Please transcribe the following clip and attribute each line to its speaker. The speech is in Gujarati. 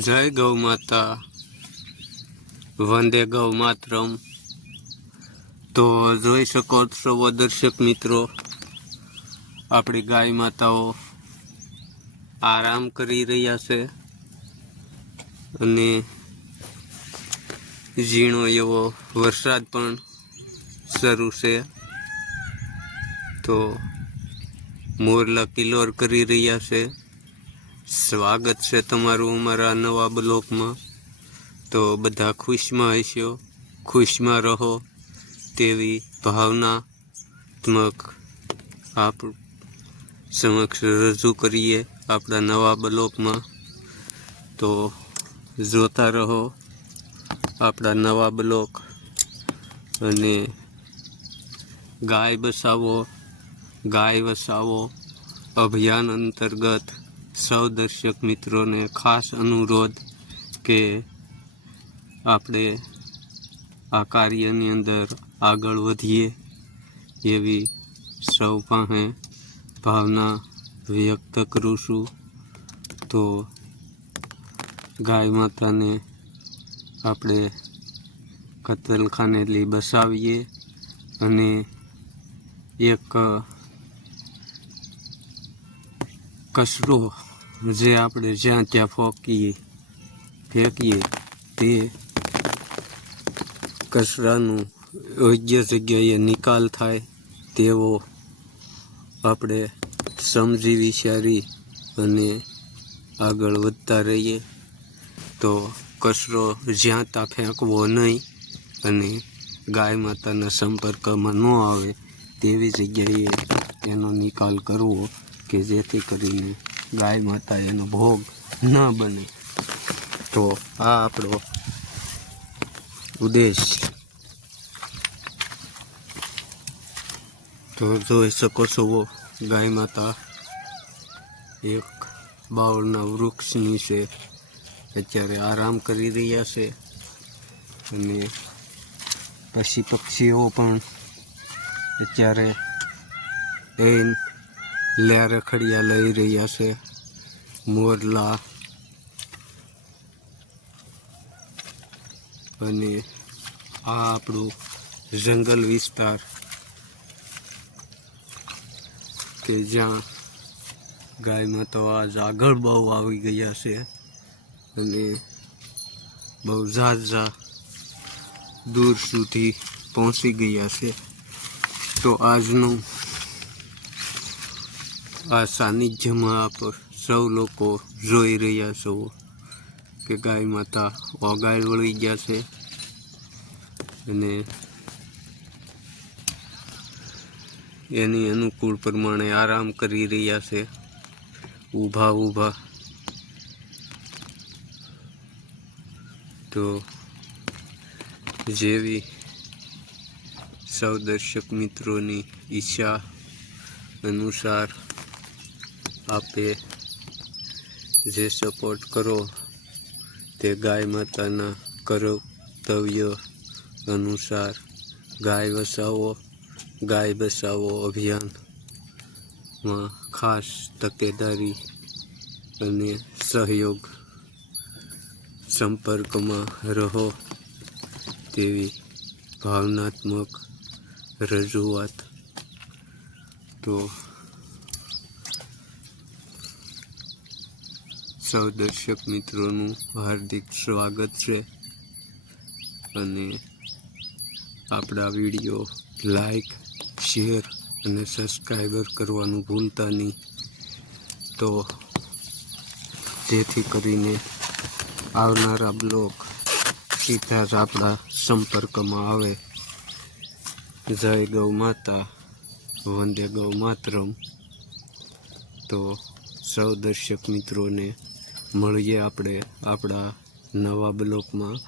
Speaker 1: જય ગૌ માતા. વંદે ગૌ માતરમ. તો જોઈ શકો છો દર્શક મિત્રો, આપણી ગાય માતાઓ આરામ કરી રહ્યા છે અને ઝીણો એવો વરસાદ પણ શરૂ છે. તો મોરલા કિલોર કરી રહ્યા છે. સ્વાગત છે તમારું અમારા નવા બ્લોકમાં તો બધા ખુશમાં હશો, ખુશમાં રહો તેવી ભાવનાત્મક આપ સમક્ષ રજૂ કરીએ આપણા નવા બ્લોકમાં તો જોતા રહો આપણા નવા બ્લોક અને ગાય બસાવો, ગાય વસાવો અભિયાન અંતર્ગત સૌ દર્શક મિત્રોને ખાસ અનુરોધ કે આપણે આ કાર્યની અંદર આગળ વધીએ એવી સૌ પાસે ભાવના વ્યક્ત કરું છું. તો ગાય માતાને આપણે કતલખાને લઈ બસાવીએ અને એક કચરો જે આપણે જ્યાં ત્યાં ફોકીએ, ફેંકીએ, તે કચરાનું યોગ્ય જગ્યાએ નિકાલ થાય તેવો આપણે સમજી વિચારી અને આગળ વધતા રહીએ. તો કચરો જ્યાં ત્યાં ફેંકવો નહીં અને ગાય માતાના સંપર્કમાં ન આવે તેવી જગ્યાએ એનો નિકાલ કરવો કે જેથી કરીને ગાય માતા એનો ભોગ ન બને. તો આ આપણો ઉદ્દેશ. તો જોઈ શકો છો ગાય માતા એક બાવળના વૃક્ષ નીચે અત્યારે આરામ કરી રહ્યા છે. અને પછી પક્ષીઓ પણ અત્યારે એ લે રખડિયા લઈ રહ્યા છે. મોરલા, અને આ આપણું જંગલ વિસ્તાર કે જ્યાં ગાયમાં તો આજ આગળ બહુ આવી ગયા છે અને બહુ ઝાઝ ઝા દૂર સુધી પહોંચી ગયા છે. તો આજનું આ સાનિધ્યમાં આપ સૌ લોકો જોઈ રહ્યા છો કે ગાય માતા ઓગાળ વળી ગયા છે. અને એની અનુકૂળ પ્રમાણે આરામ કરી રહ્યા છે. ઊભા ઊભા. તો જેવી સૌ દર્શક મિત્રોની ઈચ્છા અનુસાર આપે જે સપોર્ટ કરો તે ગાય માતાના કર્તવ્ય અનુસાર ગાય વસાવો, ગાય બસાવો અભિયાનમાં ખાસ તકેદારી અને સહયોગ સંપર્કમાં રહો તેવી ભાવનાત્મક રજૂઆત. તો સૌ દર્શક મિત્રોનું હાર્દિક સ્વાગત છે. અને આપણા વીડિયો લાઈક, શેર અને સબસ્ક્રાઈબર કરવાનું ભૂલતા નહીં. તો જેથી કરીને આવનારા બ્લોગ સીધા જ આપણા સંપર્કમાં આવે. જય ગૌ માતા, વંદે ગૌ માતરમ. તો સૌ દર્શક મિત્રોને મળીએ આપણે આપણા નવા બ્લોકમાં.